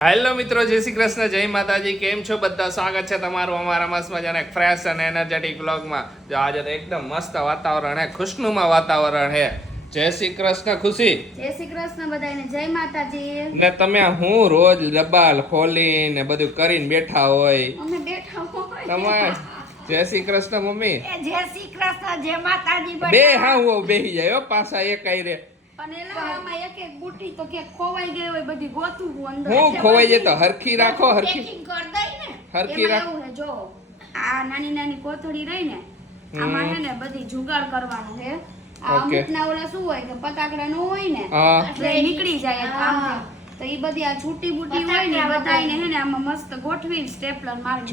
Hello મિત્રો, જય શ્રી કૃષ્ણ, જય માતાજી. કેમ છો બધા? સ્વાગત છે તમારું અમારા મસ્ત મજાના ફ્રેશ અને એનર્જેટિક વ્લોગમાં. જો આજે તો એકદમ મસ્ત વાતાવરણ હે, ખુશનુમા વાતાવરણ હે. જય શ્રી કૃષ્ણ ખુશી. જય શ્રી કૃષ્ણ બધાને, જય માતાજી. ને તમે હું રોજ ડબ્બાલ ખોલીને બધું કરીને બેઠા હોય. અમે બેઠા હોય. તમે જય શ્રી કૃષ્ણ મમ્મી. જય શ્રી કૃષ્ણ, જય માતાજી. બે હા હું બેહી જાય હો પાછા એક આઈ રે. પણ એલા આમાં એક એક બુટી તો કે ખોવાઈ ગઈ હોય, બધી ગોતું અંદર. હું ખોવાઈ જાય તો હરખી રાખો, હરખી પેકિંગ કર દઈ ને. હરખી એમાં રાખો. એવું હે, જો આ નાની નાની કોથળી રહી ને, આમાં હે ને બધી જુગાડ કરવાનું છે. આ Okay. અમુકના ઓલા શું હોય કે પતાકડા નો હોય ને, હા. એટલે નીકળી જાય આમ. તો ઈ બધી આ છૂટી બુટી હોય ને બધાઈને હે ને આમાં મસ્ત ગોઠવી સ્ટેપલર મારી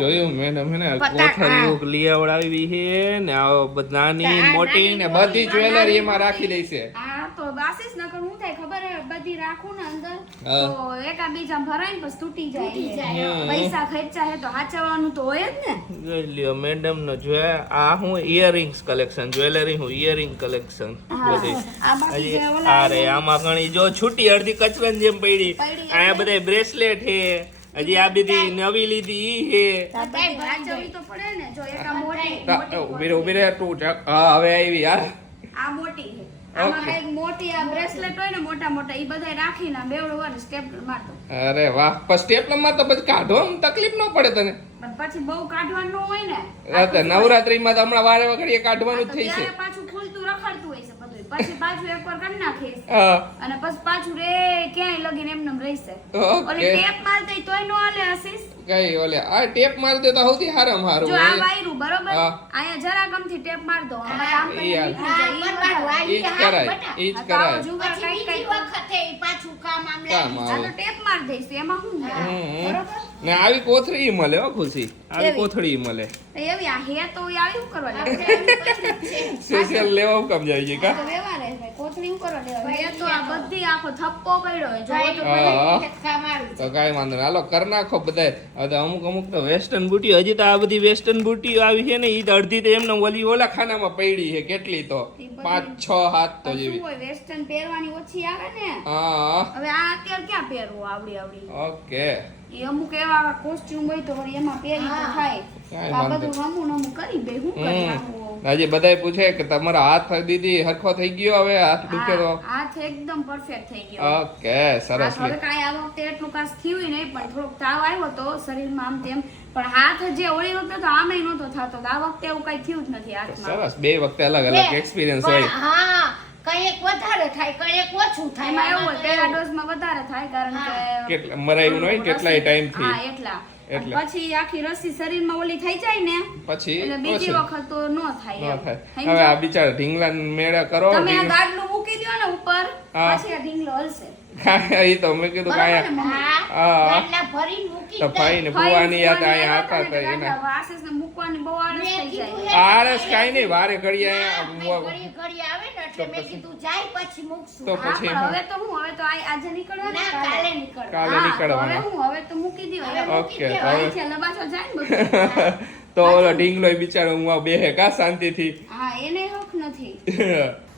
જોયું મેડમ હે ને કોથળીઓ લઈ આવડાવી છે ને આ નાની મોટી ને બધી જ્વેલરી એમાં રાખી દઈ છે. હા તો બાસીસ નકર હું થાય ખબર હે, બધી રાખું ને અંદર હા. તો એકા બીજા ભરાય ને પછી તૂટી જાય હમ. પૈસા ખર્ચા હે તો હાચવવાનું તો હોય જ ને. જોઈ લ્યો મેડમ નો જો આ હું ઇયરિંગ્સ કલેક્શન, જ્વેલરી હું ઇયરિંગ કલેક્શન બધી. આ બાકી જે ઓલા અરે આમાં ઘણી જો છૂટી અડધી કચરાની જેમ પડી. આયા બધા બ્રેસલેટ હે, હજી આ બધી નવી લીધી ઈ હે. બધી હાચવવી તો પડે ને. જો એકા મોટી ઉભી રે તું હા હવે આવી યાર. આ મોટી છે. આમાં કઈક મોટી આ બ્રેસલેટ હોય ને મોટા મોટા ઈ બધાય રાખીને બેવડો વાર સ્ટેપલર મારતો. અરે વાહ. પણ સ્ટેપલર માં તો પછી કાઢવામાં તકલીફ ન પડે તને? પણ પછી બહુ કાઢવાનું હોય ને. નવરાત્રીમાં તો હમણાં વારે વખત કાઢવાનું જ થઈ છે. ત્યારે પાછું ખુલતું રખડતું હોય છે બધું. પછી પાછું એકવાર કરી નાખીશ હા. અને પછી પાછું રે ક્યાંય લગીને એમનેમ રહેશે. Okay. ઓલી ટેપ મારતી તોય નો હાલે આશીષ. કઈ ઓલે આ ટેપ મારી દે તો સૌથી હારામાં હારું જો આ હોય. વાયરું બરોબર, હા. અહીંયા જરા ગમથી ટેપ માર દો, આમાં આમ કરીને યાર. નીકળી જાય. ઈ ઈ જ કરાય, ઈ જ હા, તો આવો કરાય. જુગાડ કાંઈક કાંઈક કામ આ આવે. તો ટેપ માર દઈશું, એમાં શું છે? હમ. બરોબર? ને આવી કોથળી મળે હો ખુશી, આવી એવી. કોથળી મળે. તો એવી આ હે તો ઈ આવી શું કરવા લેવા? સ્પેશિયલ લેવા કામ જાય છે કા? તો વ્યવહાર હે ભાઈ, કોથળી શું કરવા લેવા? હે તો આ બધી આખો થપ્પો પડ્યો હોય, જોવો તો હા. ખરી. તો કાઈ વાંધો નહીં, હાલો કર નાખો બધાય. હવે તો અમુક તો વેસ્ટર્ન બુટી, હજી તો આ બધી વેસ્ટર્ન બુટીઓ આવી છે ને ઈ તો અડધી તો એમને ઓલા ખાનામાં પડી છે. કેટલી તો ઈ બધી- 5, 6 હાથ તો શું જેવી. હોય, વેસ્ટર્ન પહેરવાની ઓછી આવે ને. હા. હવે આ અત્યારે ક્યાં પહેરવું આવડી ઓકે. એ અમુક એવા કોસ્ટ્યુમ હોય તો વળી એમાં પહેરી તો થાય. કાંઈ આ વાંધો બધું હમું કરી બે હું કરી નાખું. હજી બધાય પૂછે કે તમારો હાથ દીદી હરખો થઈ ગયો, હવે હાથ દુખે તો? હાથ એકદમ પરફેક્ટ થઈ ગયો. ઓકે સરસ. હાથ હવે કાંઈ આ વખતે એટલું ખાસ થયું નહીં, પણ થોડોક તાવ આવ્યો તો શરીરમાં આમ તેમ. પણ હાથ જે ઓલી વખતે તો આમેય નહોતો થતો, તો આ વખતે એવું કાંઈ થયું જ નથી હાથમાં. સરસ, બે વખતે અલગ અલગ એક્સપિરિયન્સ હોય. કઈક વધારે થાય, કઈક ઓછું થાય. એમાં એવું હોય, પહેલા ડોઝમાં વધારે થાય કારણ કે કેટલા મરાયું હોય ને કેટલાય ટાઈમ થી હા એટલા. એટલે. પછી આખી રસી શરીરમાં ઓલી થઈ જાય ને પછી એટલે બીજી ઓછું વખત તો નો થાય ન એમ. થાય. હવે આ બિચારા ઢીંગલા મેળા કરો. તમે આ ગાડલું મૂકી દો ને ઉપર, હા. પછી આ ઢીંગલો હલશે. એ તો મેં કીધું બરાબર ને, કાંઈ મમ્મી? હા. ગાડલા ભરીને મૂકી તો દે. ભાઈ ને ફુવાની યાદ ફાઈન અહીંયા હતા તો ફુવાની એના ગાડલા આશીષને મૂકવાની બહુ આળસ મેં થઈ કીધું જાય. હે, આરસ કાંઈ નહીં, વારે ઘડીએ ના, અહીંયા ઘડી ઘડી આવે ને એટલે તો મેં પછી? કીધું જાય પછી મૂકશું. તો હા, પછી પણ હવે તો હું હવે તો આજે નીકળવાનું ના, કાલે નીકળ. કાલે હા, તો નીકળવાના. હવે હું હવે તો મૂકી દો હવે મૂકી ઓકે, દે. હવે અહીંથી લબાસો જાય ને બધું. તો ઓલો ઢીંગલો બિચારો હું બેહે કા શાંતિથી. હા એને હક નથી.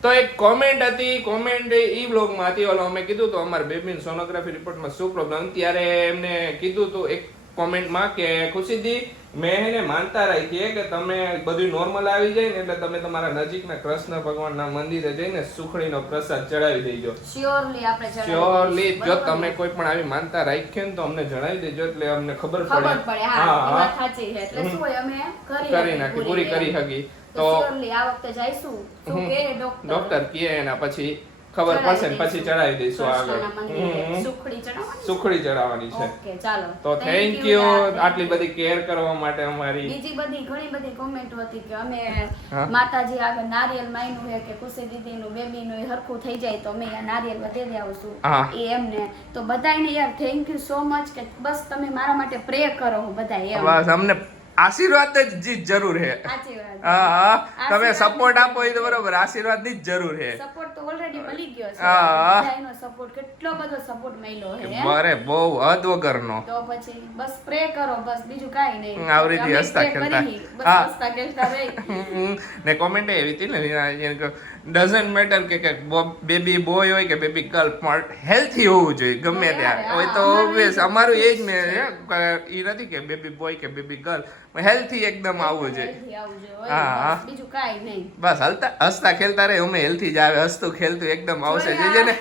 તો એક કોમેન્ટ હતી, કોમેન્ટ ઈ બ્લોગમાં હતી. ઓલો અમે કીધું તો અમારા બેબીન સોનોગ્રાફી રિપોર્ટમાં શું પ્રોબ્લેમ, ત્યારે એમને કીધું તો એક કોમેન્ટમાં કે ખુશીદી મેં એને માનતા રાખીએ કે તમે બધું નોર્મલ આવી જાય ને એટલે તમે તમારા નજીકના કૃષ્ણ ભગવાનના મંદિરે જઈને સુખડીનો પ્રસાદ ચડાવી દેજો. શ્યોરલી આપણે ચડાવી શ્યોરલી દઈશું. જો બરોબર તમે ને? કોઈ પણ આવી માનતા રાખીએ ને તો અમને જણાવી દેજો એટલે અમને ખબર ખબર પડે. હા હા, એ હા. વાત સાચી છે. એટલે શું હોય અમે કરી નાખી, પૂરી કરી હકી. તો તો શ્યોરલી આ વખતે જઈશું. શું કહે ડોક્ટર કહે એના પછી ખબર પડશે ને પછી ચડાવી દઈશું આગળ. કૃષ્ણના મંદિરે હમ. સુખડી ચડાવવાની. સુખડી ચડાવવાની છે. ઓકે ચાલો. તો થેન્ક યુ આટલી બધી કેર કરવા માટે અમારી. બીજી બધી ઘણી બધી કોમેન્ટ હતી કે અમે હા. માતાજી આગળ નારિયેલ માયનું છે કે ખુશી દીદીનું બેબીનું હરખું થઈ જાય તો અમે આ નારિયેલ વધે આવશું હા. એ એમને તો બધાયને યાર થેન્ક યુ સો મચ કે બસ તમે મારા માટે પ્રે કરો બધા એમ. બસ અમને આશીર્વાદ જ જરૂર છે. સાચી વાત. હા હા તમે આશીર્વાદ સપોર્ટ આપો એ તો બરોબર, આશીર્વાદ ની જ જરૂર છે. સપોર્ટ તો ઓલરેડી ઓલરેડી મળી ગયો છે હા. બધાયનો સપોર્ટ કેટલો બધો સપોર્ટ મળ્યો છે બરે બહુ હદ વગરનો તો પછી બસ પ્રે કરો બસ બીજું કાઈ નહીં આવી રીતે અમે હસતા pray ખેલતા. કરી, બસ હા. હસતા ખેલતા રહી. ને કોમેન્ટ એવી હતી ને ડઝન્ટ મેટર કે બેબી બોય હોય કે બેબી ગર્લ પણ હેલ્થી હોવું જોઈએ ગમે યાર, ત્યાં હા, હોય તો અમારું ઓબ્વિયસ એ જ અમારું એ જ છે. ને એ નથી કે બેબી બોય કે બેબી ગર્લ હેલ્થી એકદમ આવવું જોઈએ healthy આવવું જોઈએ. હા, હા. બસ બીજું કાઈ નહીં. બસ હસતા ખેલતા રહે અમે હેલ્થી જ આવે હસતું ખેલતું એકદમ આવશે જોયા, જે ને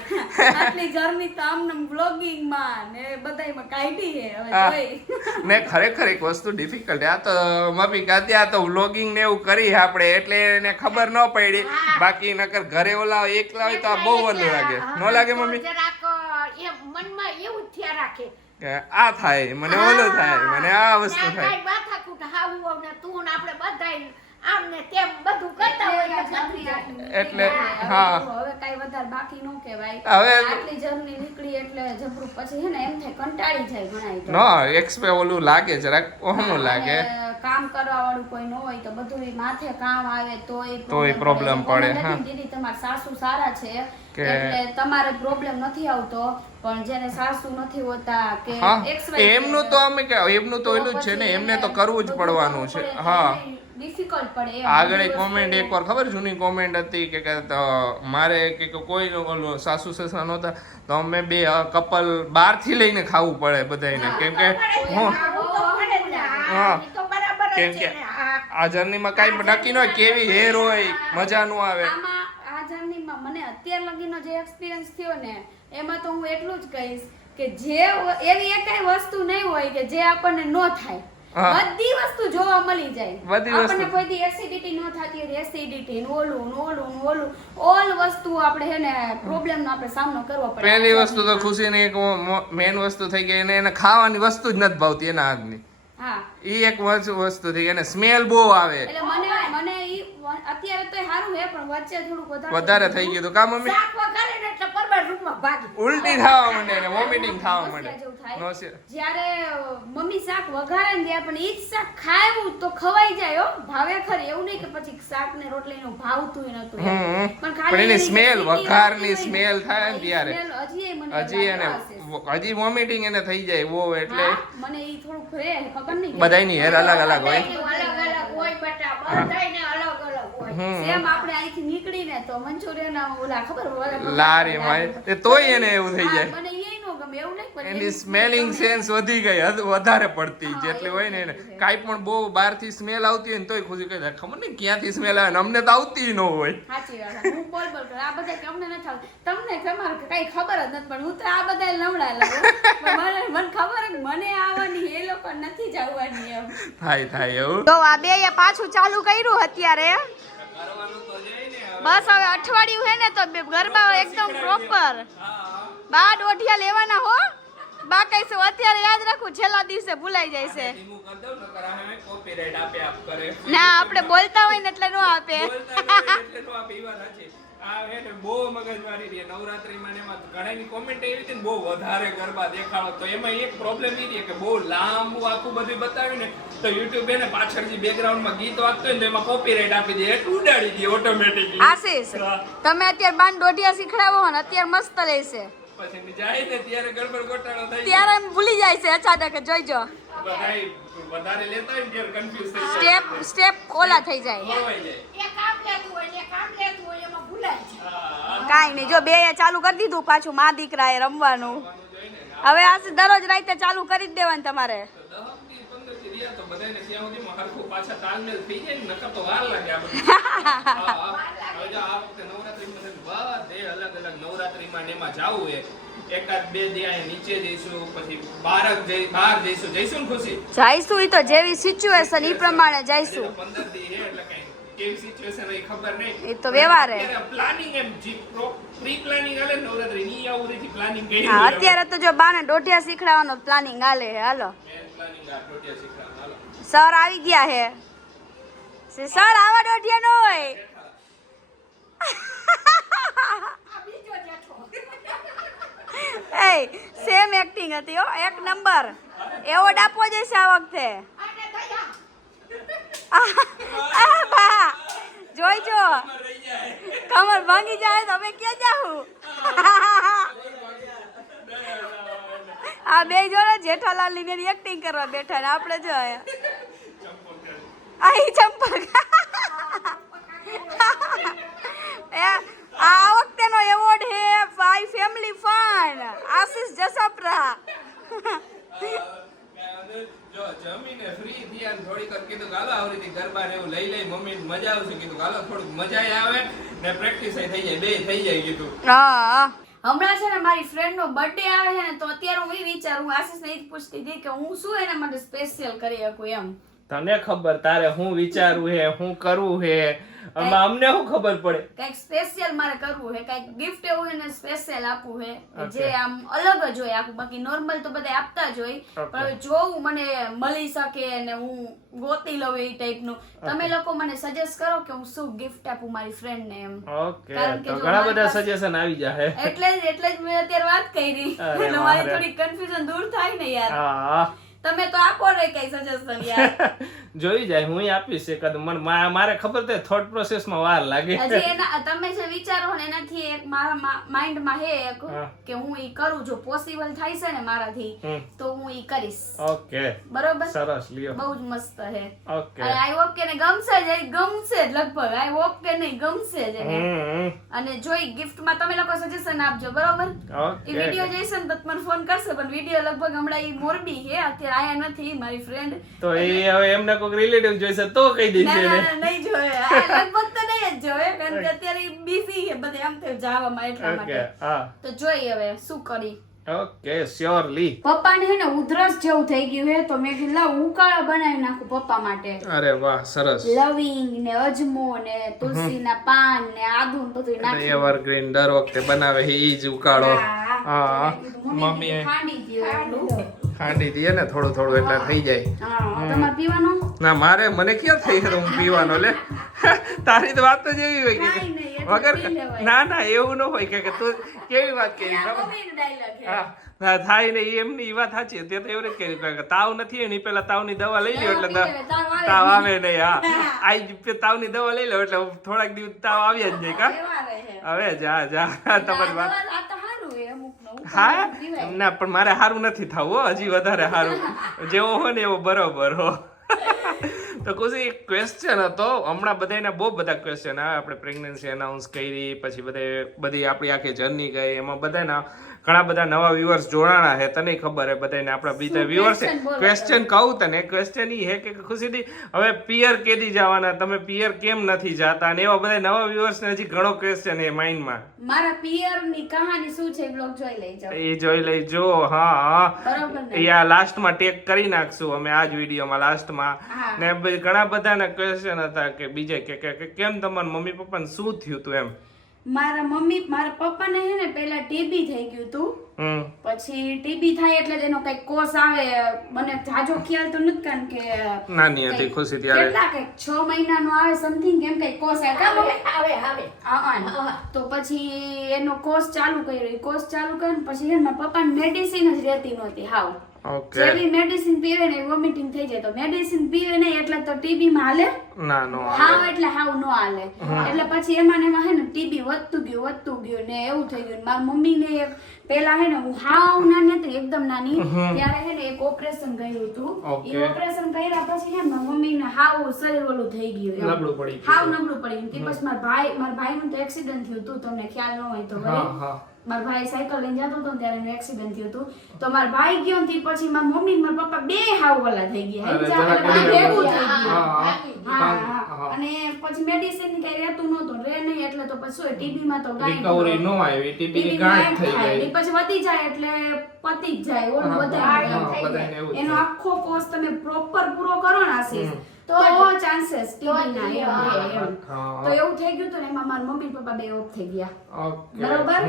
આટલી જર્ની તો આમનેમ vlogging માં ને બધાયમાં કાઢી છે. હવે હા. જોઈ. ને ખરેખર એક વસ્તુ ડિફિકલ્ટ આ તો મમ્મી કાતે આ તો વ્લોગિંગ ને એવું કરી આપણે એટલે એને ખબર ન પડી બાકી નકર ઘરે ઓલા એકલા હોય તો આ બહુ ઓલું લાગે ન લાગે તો મમ્મી જરાક એ મનમાં એવું જ થયા રાખે કે આ થાય મને ઓલું થાય મને આ વસ્તુ ના થાય કાંઈ માથાકૂટ હાવું ને તું ને આપણે બધાય આમ ને તેમ બધું કરતા હોય એટલે એટલે જર્ની આટલી એટલે, નીકળી. હા. હવે કાંઈ વધારે બાકી ન કહેવાય. હવે આટલી જર્ની નીકળી એટલે જબરું પછી છે ને એમ થાય કંટાળી જાય ઘણાય તો. ન એક્સપે ઓલું લાગે જરાક ઓહનું લાગે અને કામ કરવા વાળું કોઈ ન હોય તો બધું ઈ માથે કામ આવે તોય problem પડે, હા. દીદી તમારા સાસુ સારા છે કે- એટલે તમારે પ્રોબ્લેમ નથી આવતો પણ જેને સાસુ નથી હોતા કે હા XY એમનું તો અમે કે એમનું તો ઓલું જ છે ને એમને તો કરવું જ પડવાનું છે હા ડિફિકલ્ટ પડે એમ. આગળ બધી એક કોમેન્ટ વસ્તુ- એકવાર ખબર જૂની કોમેન્ટ હતી કે મારે કે કોઈ ઓલું સાસુ સસરા નહોતા તો અમે બે કપલ બહારથી લઈને ખાવું પડે બધાને કેમ કે હું આવું તો પડે જ ને. હા. હા, ઈ તો બરાબર જ કેમ છે કે ને. હા. આ જર્નીમાં કાંઈ નક્કી ન હોય કેવી હેર હોય મજા ન આવે આમાં આ જર્નીમાં મને અત્યાર લગીનો જે એક્સપિરિયન્સ થયો ને એમાં તો હું એટલું જ કહીશ કે જે એવી એકેય વસ્તુ નહીં હોય કે જે આપણને ન થાય હા. બધી વસ્તુ જોવા મળી જાય બધી વસ્તુ. આપણને કોઈ દી એસિડિટી ન થતી હોય એસિડિટી ઓલું ઓલ વસ્તુ આપણે હે ને પ્રોબ્લેમ નો આપણે સામનો કરવો પડે પહેલી વસ્તુ તો ખુશીની એક મેન વસ્તુ થઈ ગઈ એને ખાવાની વસ્તુ જ નથી ભાવતી એના હાથની હા ઈ એક વસ્તુ થઈ ગઈ અને સ્મેલ બહુ આવે એટલે મને ઈ અત્યારે તો સારું હે પણ વચ્ચે થોડુંક વધારે થઈ ગયું તો કા મમ્મી શાક વઘારે ને એટલે પરબાર રૂમમાં ભાગી. ઉલટી થવા માંડે ને વોમિટિંગ થવા માંડે જેવું થાય. નોસિયા. જ્યારે મમ્મી શાક વઘારે ને દે પણ ઈ જ શાક ખાવું તો ખવાઈ જાય હો ભાવે ખરી એવું નહીં કે પછી શાક ને રોટલી નું ભાવતું નતું એમ. હમ. ખાલી પણ એની એની smell, સીટી વઘારની આવતી હોય smell થાય ને ઈ ત્યારે. smell હજી મને હજી એને લાગે હજી વોમિટિંગ એને થઈ જાય બહુ એટલે હા, મને ઈ થોડુંક રહે ખબર નહીં કે બધાયની હેર અલગ અલગ હોય બધાયનું અલગ અલગ હોય બેટા, બધાયને અલગ અલગ હોય. હમ. સેમ આપણે અહીંથી નીકળીને તો મંચુરિયન ઓલા ખબર લારી તોય એને એવું થઈ જાય મને ઈ નો ગમે એવું નહીં પણ એની સ્મેલિંગ સેન્સ વધી ગઈ વધારે પડતી હા, જેટલી એવું હોય ને એને થઈ જાય. કાંઈ પણ બહુ બહારથી સ્મેલ આવતી હોય ને તોય ખુશી કહી દે ખબર નહીં ક્યાંથી સ્મેલ આવે ને અમને તો આવતી ન હોય સાચી વાત છે. હું બોલ કરું આ બધા કે અમને નથી આવતું. તમને તમારે કઈ ખબર જ નથી પણ હું તો આ બધા નવડા લાગુ મને ખબર જ મને આવવાની એ લોકો નથી જ આવવાની એમ થાય એવું તો આ બે પાછું ચાલુ કર્યું અત્યારે બસ હવે અઠવાડિયું હે ને તો ગરબા એકદમ પ્રોપર બા દોઢિયા લેવાના હો બા કહીશું અત્યારે યાદ રાખું છેલ્લા દિવસે ભૂલાઈ જાય છે ના આપણે બોલતા હોય ને એટલે નો આપે બહુ મગજમારી રહી નવરાત્રીમાં ને એમાં ઘણાની કોમેન્ટ એવી હતી ને બહુ વધારે ગરબા દેખાડો તો એમાં એક પ્રોબ્લેમ એ રહી કે બહુ લાંબુ આખું બધું બતાવ્યું ને તો યુટ્યુબ એને પાછળ જે બેકગ્રાઉન્ડમાં ગીત વાગતું હોય ને તો એમાં કોપીરાઇટ આપી દે એટલે ઉડાડી દે ઓટોમેટિકલી આશીષ તમે અત્યારે બાન દોઢિયા શીખડાવો ને અત્યારે મસ્ત રહેશે પછી જાય ને ત્યારે ગડબડ ગોટાળો થઈ ત્યારે એમ ભૂલી જાય છે અચાનક જોઈજો બધાય વધારે લેતા હોય ને ત્યારે કન્ફ્યુઝ થઈ જાય સ્ટેપ ઓલા થઈ જાય ખોવાઈ જાય એક કામ લેતું હોય ને એક કામ લેતું હોય એમાં ભૂલાય છે. કાઈ નહીં જો બે ચાલુ કરી દીધું પાછું મા દીકરાએ રમવાનું હવે આ દરરોજ રાતે ચાલુ કરી જ દેવાનું તમારે 10 થી 15 થી રહ્યા તો બધાયને ત્યાં સુધીમાં હરખું પાછા તાલમેલ થઈ જાય ને નકર તો વાર લાગે આ બધું હવે જો આ વખતે નવરાત્રીમાં બધે અલગ અલગ નવરાત્રીમાં ને એમાં જાવું હે એકાદ બે દી અહીં નીચે જઈશું પછી બહાર જઈશું ને ખુશી જઈશું ઈ તો જેવી સિચ્યુએશન ઈ પ્રમાણે જઈશું 15 દી હે એટલે કઈ કેવી સિચ્યુએશન હોય ખબર નહીં એ તો વ્યવહાર હે પ્લાનિંગ એમ પ્રી પ્લાનિંગ આલે નવરાત્રી ની આવું રીતે પ્લાનિંગ કરી હા અત્યારે તો જો બાને દોઢિયા શીખડાવવાનો પ્લાનિંગ હાલે હે હાલો પ્લાનિંગ આ ટોટિયા શીખવાનું હાલો સર આવી ગયા હે સર આવા દોઢિયા નો હોય આ બીજો જેઠો. એ સેમ એક્ટિંગ હતી હો એક નંબર એવોર્ડ આપવો જઈશે આ વખતે અને દયા. જોઈજો કમર ભાંગી જાય તો અમે ક્યાં જાઉં આ બે જોડે જેઠાલાલ ની એક્ટિંગ કરવા બેઠા ને આપણે જો આહી ચંપક આ વખતેનો એવોર્ડ હે બાય ફેમિલી ફન આશિષ જસપરા જો જમીને ફ્રી થયા ને થોડીક વાર કીધું ગાલો આવરી થી ગરબા ને એવું લઈ મમ્મી મજા આવશે કીધું ગાલો થોડુંક મજા આવે ને પ્રેક્ટિસ થઈ જાય બે થઈ જાય કીધું હા હમણાં છે ને મારી ફ્રેન્ડ નો બર્થડે આવે છે ને તો અત્યારે હું એ વિચારું આશિષ ને એ જ પૂછતી હતી કે હું શું એના માટે સ્પેશિયલ કરી શકું એમ તને ખબર તારે હું વિચારવું હે હું કરવું હે અમને શું ખબર પડે કઈક સ્પેશિયલ મારે કરવું હે કઈક ગિફ્ટ એવું એને સ્પેશિયલ આપવું હે જે આમ અલગ જ હોય આખું બાકી નોર્મલ તો બધા આપતા જ હોય પણ હવે જોવું મને મળી શકે અને હું ગોતી લઉં એ ટાઈપનું તમે લોકો મને સજેસ્ટ કરો કે હું શું ગિફ્ટ આપું મારી ફ્રેન્ડ ને એમ ઓકે તો ઘણા બધા સજેશન આવી જાય એટલે જ મેં અત્યારે વાત કરી એટલે મારી થોડી કન્ફ્યુઝન દૂર થાય ને યાર હા તમે તો આપો ને કઈ સજેશન યાર જોઈ જાય હું આપીશ એકાદ મને મારે ખબર છે થોટ પ્રોસેસ માં વાર લાગે હજી એના તમે જે વિચારો ને એનાથી એક મારા માઇન્ડ માં હે એક કે હું ઈ કરું જો પોસિબલ થાય છે ને મારાથી તો હું ઈ કરીશ ઓકે બરોબર સરસ લ્યો બહુ જ મસ્ત હે ઓકે આઈ હોપ કે ને ગમશે જ લગભગ આઈ હોપ કે નહીં ગમશે જ અને જોઈ ગિફ્ટ માં તમે લોકો સજેશન આપજો બરોબર ઓકે ઈ વિડિયો જોઈશે ને તો મને ફોન કરશે પણ વિડિયો લગભગ હમણાં ઈ મોરબી હે અત્યારે આયા નથી મારી ફ્રેન્ડ તો એ હવે એમને કોઈ રિલેટિવ જોઈશે તો કહી દેશે ને નહીં જોયે લગભગ તો નહીં જ જોયે કારણ કે અત્યારે બિઝી છે બધે આમ તે જાવામાં એટલા ઓકે માટે હા તો જોઈએ હવે શું કરી ઓકે શ્યોરલી પપ્પાને હે ને ઉધરસ જેવું થઈ ગયું હે તો મેં કીધું લાવ ઉકાળો બનાવી નાખું પપ્પા માટે અરે વાહ સરસ લવિંગ ને અજમો ને તુલસીના પાન ને આદુ ને બધું નાખી એવરગ્રીન દર વખતે બનાવે ઈ જ ઉકાળો હા મમ્મી ખાંડી દીધું ખાંડી દઈએ ને થોડું થોડું એટલે થઈ જાય હા તમારે પીવાનો ના મારે મને ક્યાં થઈ હું પીવાનો લે તારી તો વાત જ એવી હોય કે કાંઈ નહીં, એ તો વગર પી લેવાય. ના એવું ન હોય કે તું કેવી વાત કરી ખબર મમ્મીનો dialogue હે. હા ના થાય ને એમની ઈ વાત સાચી તે તો એવી રીતે કરી કે તાવ નથી એની પેલા તાવની દવા લઈ લ્યો એટલે તાવ આવે નહીં હા આઈ તાવની દવા લઈ લો એટલે થોડાક દિવસ તાવ આવ્યા જ જાય કા એવા રહે. હવે જા તમારી વાત આ તો સારું હે અમુકનું. હા ના પણ મારે સારું નથી થવું હો, હજી વધારે સારું જેવો હોય ને એવો બરોબર હો તો ખુશી એક ક્વેશ્ચન હતો હમણાં બધાને બહુ બધા ક્વેશ્ચન આવે આપણે પ્રેગ્નન્સી અનાઉન્સ કરી પછી બધી આપણી આખી જર્ની ગઈ એમાં બધાના ઘણા બધા નવા વ્યુઅર્સ જોડાણા છે તને ખબર હે બધાને આપણા બીજા વ્યુઅર્સ ક્વેશ્ચન કહું તને ક્વેશ્ચન ઈ હે કે ખુશીથી હવે પિયર કેદી જવાના તમે પિયર કેમ નથી જાતા ને એવા બધા નવા વ્યુઅર્સ ને હજી ઘણો ક્વેશ્ચન હે માઇન્ડમાં મારા પિયર ની કહાની શું છે બ્લોગ જોઈ લેજો એ જોઈ લેજો હા બરોબર ને યા લાસ્ટમાં ટેગ કરી નાખશું અમે આ જ વિડીયોમાં લાસ્ટમાં ને ઘણા બધાના ક્વેશ્ચન હતા કે બીજે કે કેમ તમારા મમ્મી પપ્પાને શું થયું તું એમ મારા પપ્પાને હે ને પહેલા ટીબી થઈ ગયું તું પછી ટીબી થાય એટલે એનો કઈક કોર્સ આવે મને જાજો ખ્યાલ તો નથી કારણ કે નાની હતી ખુશી ત્યારે કેટલા કઈક 6 મહિનાનો આવે સમથિંગ કેમ કઈક કોર્સ આવે તો પછી એનો કોર્સ ચાલુ કર્યો કોર્સ ચાલુ કરીને પછી હે મારા પપ્પાને મેડિસિન જ રહેતી નહોતી હાવ જેવી મેડિસિન પીવે ને વોમિટિંગ થઈ જાય તો મેડિસિન પીવે નહીં એટલે તો ટીબી માં હાલે ના નો હાવ એટલે હાવ નો હાલે એટલે પછી એમાં ને એમાં હે ને ટીબી વધતું ગયું ને એવું થઈ ગયું મારી મમ્મી ને પેલા હે ને હું હાવ નાની હતી એકદમ નાની ત્યારે હે ને એક ઓપરેશન કર્યું હતું એ ઓપરેશન કર્યા પછી હે મારી મમ્મી ને હાવ શરીર ઓલું થઈ ગયું નબળું પડી હાવ નબળું પડી ગયું પછી મારા ભાઈ નું તો એક્સિડન્ટ થયું હતું તમને ખ્યાલ ન હોય તો મારા ભાઈ સાયકલ લઈને જતો હતો ત્યારે એનું એક્સિડન્ટ થયું હતું તો મારા ભાઈ ગયો ને પછી મારી મમ્મી ને મારા પપ્પા બે હાવ ઓલા થઈ ગયા ભેગું થઈ ગયું અને પછી મેડિસિન ની કઈ રહેતું નહોતું રે નહીં એટલે તો પછી ટીબી માં તો રિકવરી નો આવી ટીબી ગાંઠ થઈ ગઈ પછી વધી જાય એટલે પતી જ જાય ઓલું બધાને એનો આખો કોર્સ તમે પ્રોપર પૂરો કરો ને આશીષ તો ચાન્સીસ ટીબી ના તો એવું થઈ ગયું તો ને એમાં મારા મમ્મી પપ્પા બે ઓફ થઈ ગયા બરોબર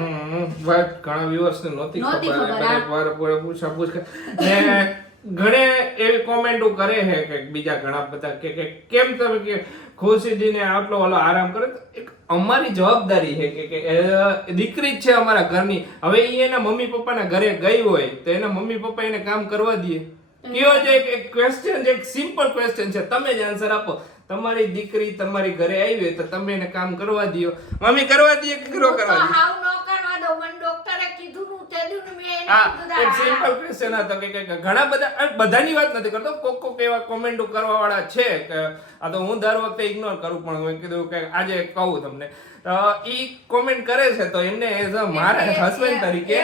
વાત ઘણા વ્યુઅર્સ ને નહોતી ખબર એકવાર પૂછ ને ઘણે એવી કોમેન્ટો કરે છે કે બીજા ઘણા બધા કે કેમ તમે કે ખુશીદીને આટલો વાલો આરામ કરે એક અમારી જવાબદારી છે કે દીકરી જ છે અમારા ઘરની હવે એ એના મમ્મી પપ્પાના ઘરે ગઈ હોય તો એના મમ્મી પપ્પા એને કામ કરવા દે કયો જે એક ક્વેશ્ચન એક સિમ્પલ ક્વેશ્ચન છે તમે જ આન્સર આપો તમારી દીકરી તમારી ઘરે આવી હોય તો તમે એને કામ કરવા દો. મમ્મી કરવા દે કે કરો કરવા દે? હાવ ન કરવા દો. મને ડોક્ટરે કીધું નું તે દી મેં એને હા, કીધું એક સિમ્પલ ક્વેશ્ચન હતો કે ઘણા બધા બધાની વાત નથી કરતો, કોક એવા કોમેન્ટો કરવા વાળા છે કે આ તો હું દર વખતે ઇગ્નોર કરું, પણ મેં કીધું કે આજે કહું તમને. ઈ કોમેન્ટ કરે છે તો એમને એઝ અ મારા હસબન્ડ તરીકે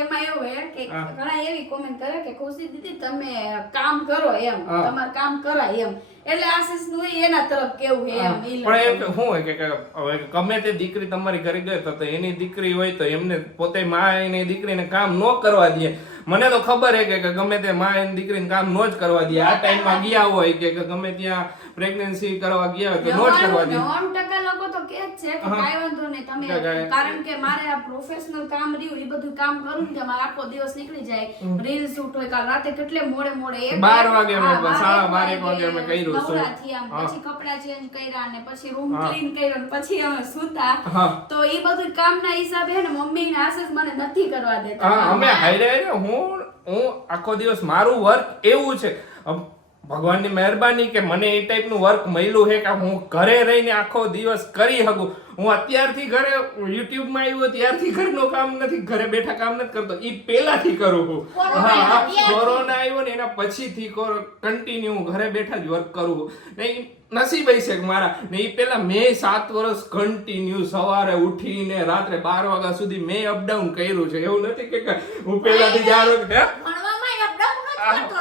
એમાં એવું હે કે ઘણા એવી કોમેન્ટ કરે કે ખુશી દીદી તમે કામ કરો એમ, તમારે કામ કરાય એમ, એટલે આશીષ નું એના તરફ કેવું હે એમ. પણ એમ કે શું હોય કે હવે ગમે તે દીકરી તમારી ઘરે ગઈ તો એની દીકરી હોય તો એમને પોતે માં એની દીકરીને કામ ન કરવા દે. મને તો ખબર હે કે ગમે તે માં એની દીકરીને કામ ન જ કરવા દે. આ ટાઈમમાં ગયા હોય કે ગમે ત્યાં પ્રેગ્નન્સી કરવા ગયા હોય તો ન જ કરવા દે. 99% લોકો તો કે જ છે કે કાંઈ વાંધો નહીં તમે, કારણ કે મારે આ પ્રોફેશનલ કામ રહ્યું એ બધું કામ કરું ને કે મારે આખો દિવસ નીકળી જાય. રીલ શૂટ હોય, કાલ રાતે કેટલે મોડે 12 વાગે અમે 12:30 વાગે અમે કર્યું શું. પછી કપડા ચેન્જ કર્યા ને પછી રૂમ ક્લીન કર્યો ને પછી અમે સૂતા. તો એ બધું કામના હિસાબે હે ને મમ્મી ને આશીષ મને નથી કરવા દેતા. હા, અમે હાઈરે હું આખો દિવસ મારું વર્ક એવું છે, ભગવાનની મહેરબાની કે મને એ ટાઈપનું વર્ક મળ્યું છે કે હું ઘરે રહીને આખો દિવસ કરી શકું. હું અત્યારથી ઘરે યુટ્યુબમાં આવ્યો ત્યારથી ઘરનું કામ નથી, ઘરે બેઠા કામ નથી કરતો, ઈ પહેલાથી કરું છું. હા, કોરોના આવ્યો ને એના પછીથી કન્ટિન્યુ ઘરે બેઠા જ વર્ક કરું છું. ને નસીબ છે મારા ને ઈ પેલા મેં 7 વર્ષ કન્ટિન્યુ સવારે ઉઠીને રાત્રે 12 વાગ્યા સુધી મેં અપડાઉન કર્યું છે. એવું નથી કે હું પહેલાથી જાણું કે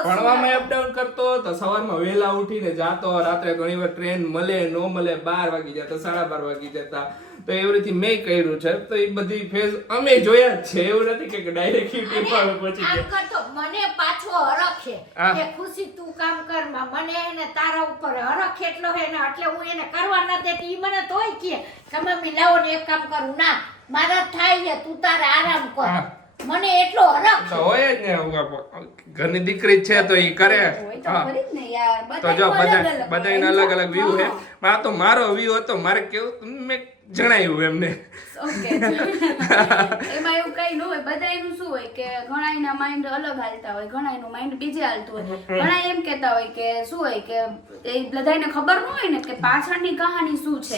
ભણવામાં અપડાઉન કરતો તો સવારમાં વહેલા ઉઠીને જાતો, રાત્રે ઘણી વાર ટ્રેન મળે ન મળે 12 વાગી જતા, 12:30 વાગી જતા. તો એવી રીતે મેં કર્યું છે. તો એ બધી ફેઝ અમે જોયા જ છે. એવું નથી કે ડાયરેક્ટ યુટ્યુબ પર પહોંચી ગયા. મને પાછો હરખ છે કે ખુશી તું કામ કર માં, મને એને તારા ઉપર હરખ એટલો હે ને એટલે હું એને કરવા ન દેતી. ઈ મને તોય કે મમ્મી લાવો ને એક કામ કરું, ના મારા થાય છે તું તારે આરામ કર. મને એટલો હરખ તો હોય જ ને, ઘરની દીકરી છે તો ઈ કરે. તો જો બધાને અલગ અલગ વ્યૂ છે. આ તો મારો વ્યૂ હતો, મારે કેવું મેં જણાવ્યું એમને. એમાં એવું કઈ ન હોય. બધાયનું શું હોય કે ઘણાયના માઇન્ડ અલગ હાલતા હોય, ઘણાયનું માઇન્ડ બીજે હાલતું હોય. ઘણા એમ કહેતા હોય કે શું હોય કે એ બધાયને ખબર ન હોય ને કે પાછળની કહાની શું છે.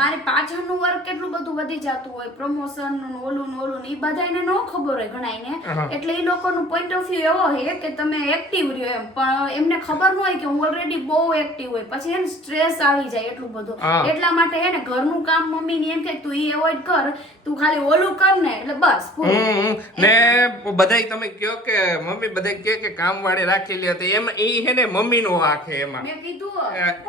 મારે પાછળનું વર્ક કેટલું બધું વધી જતું હોય, પ્રમોશન નું ઓલું એ બધાયને ન ખબર હોય ઘણાયને. એટલે એ લોકોનું પોઈન્ટ ઓફ વ્યૂ એવો હોય કે તમે એક્ટિવ રહ્યો એમ, પણ એમને ખબર ન હોય કે હું ઓલરેડી બહુ એક્ટિવ હોય, પછી એને સ્ટ્રેસ આવી જાય એટલું બધું. એટલા માટે હે ને ઘરનું કામ મમ્મીને એમ કે તું એવોઇડ કર, તું ખાલી ઓલું કર ને એટલે બસ. ને બધાય તમે કયો કે મમ્મી બધાય કે કામ વાળી રાખી લે તો એમ ઈ હે ને મમ્મી નો વાંક હે. એમાં મેં કીધું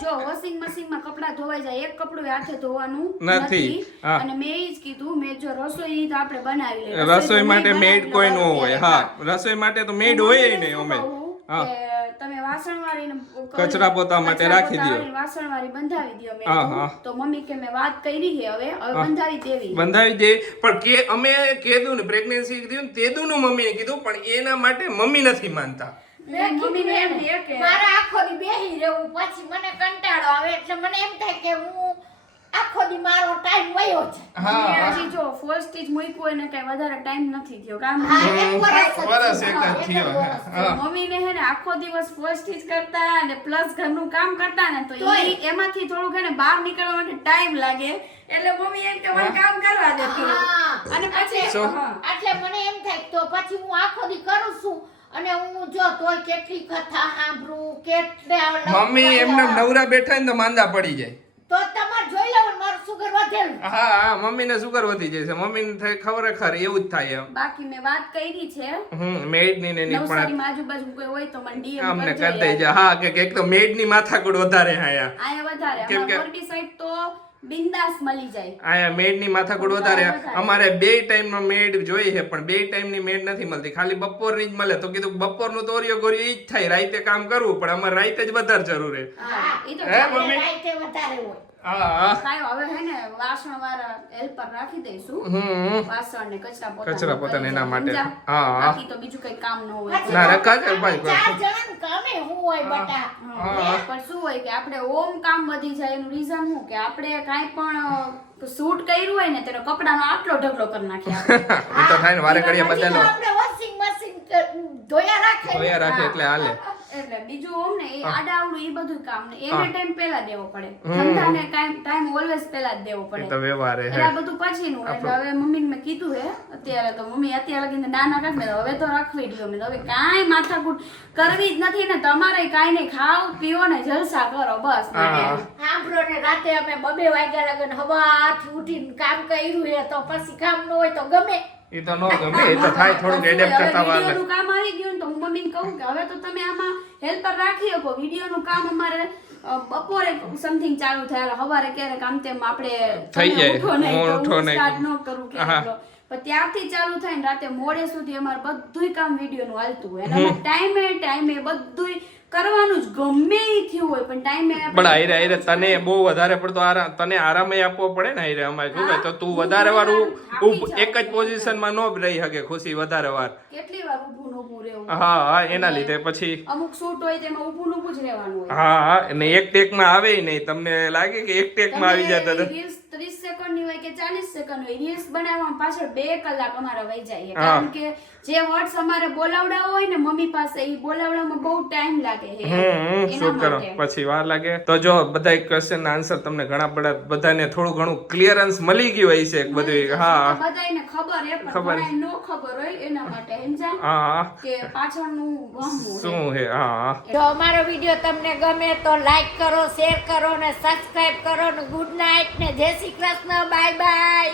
જો વોશિંગ મશીન માં કપડા ધોવાઈ જાય, એક કપડું હાથે ધોવાનું નથી. અને મેં ઈ જ કીધું, મેં જો રસોઈ તો આપણે બનાવી લે, રસોઈ માટે મેડ કોઈ નો હોય. હા, રસોઈ માટે તો મેડ હોય ને અમે. હા, તમે વાસણ વાળીને કચરા પોતા માટે રાખી દો, વાસણ વાળી બંધાવી દો. મેં તો મમ્મી કે મેં વાત કરી છે, હવે બંધાવી દે. પણ કે અમે કીધું ને પ્રેગ્નન્સી કીધું ને તેદું નું મમ્મીને કીધું, પણ એના માટે મમ્મી નથી માનતા. મારા આખો દી બેહી રહેવું, પછી મને કંટાળો આવે એટલે મને એમ થાય કે હું આખો દી મારો ટાઈમ વયો છે. હજી જો ફર્સ્ટ સ્ટેજ મૂક્યું હોય ને કઈ વધારે ટાઈમ નથી થયો કામ. વરસ એક જ થયો. મમ્મીને હે ને આખો દિવસ ફર્સ્ટ સ્ટેજ કરતા અને પ્લસ ઘરનું કામ કરતા ને તો એમાંથી થોડુંક હે ને બહાર નીકળવા માટે ટાઈમ લાગે. એટલે મમ્મી એમ કે મને કામ કરવા દે. અને પછી એટલે મને એમ થાય તો પછી હું આખો દી કરું છું અને હું જો તોય કેટલી કથા સાંભળું, કેટલા મમ્મી એમને નવરા બેઠા ને તો માંદા પડી જાય. તો તમારે જોઈ લેવું મારું સુગર વધેલું. હા, મમ્મીને સુગર વધી જાય છે. મમ્મીને થાય ખરેખર એવું જ થાય એમ. બાકી મેં વાત કરી છે મેડ ની ને પણ નવસારીમાં આજુબાજુ કોઈ હોય તો મને ડીએમ અમને કરી દેજો. હા, કે એક તો મેડ ની માથાકૂટ વધારે આયા વધારે. કેમ કે મોરબી સાઈડ તો બિંદાસ મળી જાય. આયા મેડ ની માથાકૂટ વધારે. અમારે 2 ટાઈમ નો મેડ જોઈએ છે, પણ 2 ટાઈમ ની મેડ નથી મળતી, ખાલી બપોરની જ મળે. તો કીધું બપોરનું તો ઓરિયો ગોરિયો ઈ જ થાય, રાતે કામ કરવું, પણ અમારે રાતે જ વધારે જરૂર છે. રાતે વધારે હોય. હવે હે ને વાસણ વાળા હેલ્પર રાખી દઈશું, વાસણ ને કચરા પોતા એના માટે. બાકી તો બીજું કઈ કામ ન હોય. ના રખા છે ભાઈ, 4 જણ કામે હું હોય બટા. પણ શું હોય કે આપણે ઓમ કામ વધી જાય એનું રીઝન શું કે આપણે કાઈ પણ શૂટ કર્યું હોય ને તેનો કપડાનો આટલો ઢગલો કરી નાખ્યા. એ તો થાય ને વારે ઘડીએ બદલો. આપણે વોશિંગ મશીન ધોયા રાખે એટલે હાલે. એટલે બીજું ઓમ ને એ આડાવડું એ બધું કામ ને એને ટાઈમ પહેલા દેવો પડે, ધંધાને ટાઈમ ઓલવેઝ પહેલા જ દેવો પડે. તો વ્યવહાર હે એટલે આ બધું પછીનું. એટલે હવે મમ્મીને મેં કીધું હે અત્યારે તો મમ્મી અત્યારે લગીને નાના કાઢ મેં હવે તો રાખવી જ મેં હવે કાંઈ માથાકૂટ કરવી જ નથી ને, તમારે કાંઈ નહીં, ખાઓ પીઓ ને જલસા કરો બસ. સાંભળો ને રાતે અમે 2 વાગ્યા લગન હવારથી ઉઠીને કામ કર્યું હે તો પછી કામ ન હોય તો ગમે એ તો નો ગમે, એ તો થાય થોડુંક એડેપ્ટ કરતા વાર લાગે. વિડિયોનું કામ આવી ગયું ને તો હું મમ્મીને કહું કે હવે તો તમે આમાં હેલ્પર રાખી શકો. વિડિયોનું કામ અમારે બપોરે સમથિંગ ચાલુ થાય, હવારે ક્યારેક આમ તેમ આપણે થઈ જાય, ઉઠો નહીં હું તો ઉઠો હું નહીં. સ્ટાર્ટ ન કરું કે પણ ત્યારથી ચાલુ થાય ને રાતે મોડે સુધી અમારે બધુંય કામ વિડિયોનું હાલતું હોય અને અમે ટાઈમે બધુંય કરવાનું જ ગમે એ થયું હોય પણ ટાઈમે પણ આયરે તને બહુ વધારે પડતો આરામ, તને આરામ આપવો પડે ને આયરે અમારે શું કહે તો તું વધારે વાર એક જ પોઝિશનમાં ન રહી શકે ખુશી વધારે વાર. કેટલી વાર ઊભું રહેવું. હા એના લીધે પછી અમુક શૂટ હોય તેમાં ઊભું જ રહેવાનું હોય. હા અને એક ટેકમાં આવે નહીં. તમને લાગે કે એક ટેકમાં આવી જતા હતા? રીલ્સ 30 સેકન્ડની હોય કે 40 સેકન્ડ હોય, રીલ્સ બનાવવામાં પાછળ 2 કલાક અમારા વહી જાય કારણ કે જે વર્ડ્સ અમારે બોલાવડા હોય ને મમ્મી પાસે એ બોલાવડામાં બહુ ટાઈમ લાગે છે શું કરો પછી વાર લાગે. તો જો બધા ક્વેશ્ચન આન્સર તમને ઘણા બધાને થોડું ઘણું ક્લિયરન્સ મળી ગયું હોય છે બધું. હા બધાને ખબર હે પણ ઘણાને નો ખબર હોય એના માટે સમજા હા કે પાછળનું વહમું શું હે. હા જો અમારો વિડીયો તમને ગમે તો લાઈક કરો, શેર કરો ને સબસ્ક્રાઇબ કરો ને ગુડ નાઇટ ને જય શ્રી કૃષ્ણ, બાય બાય.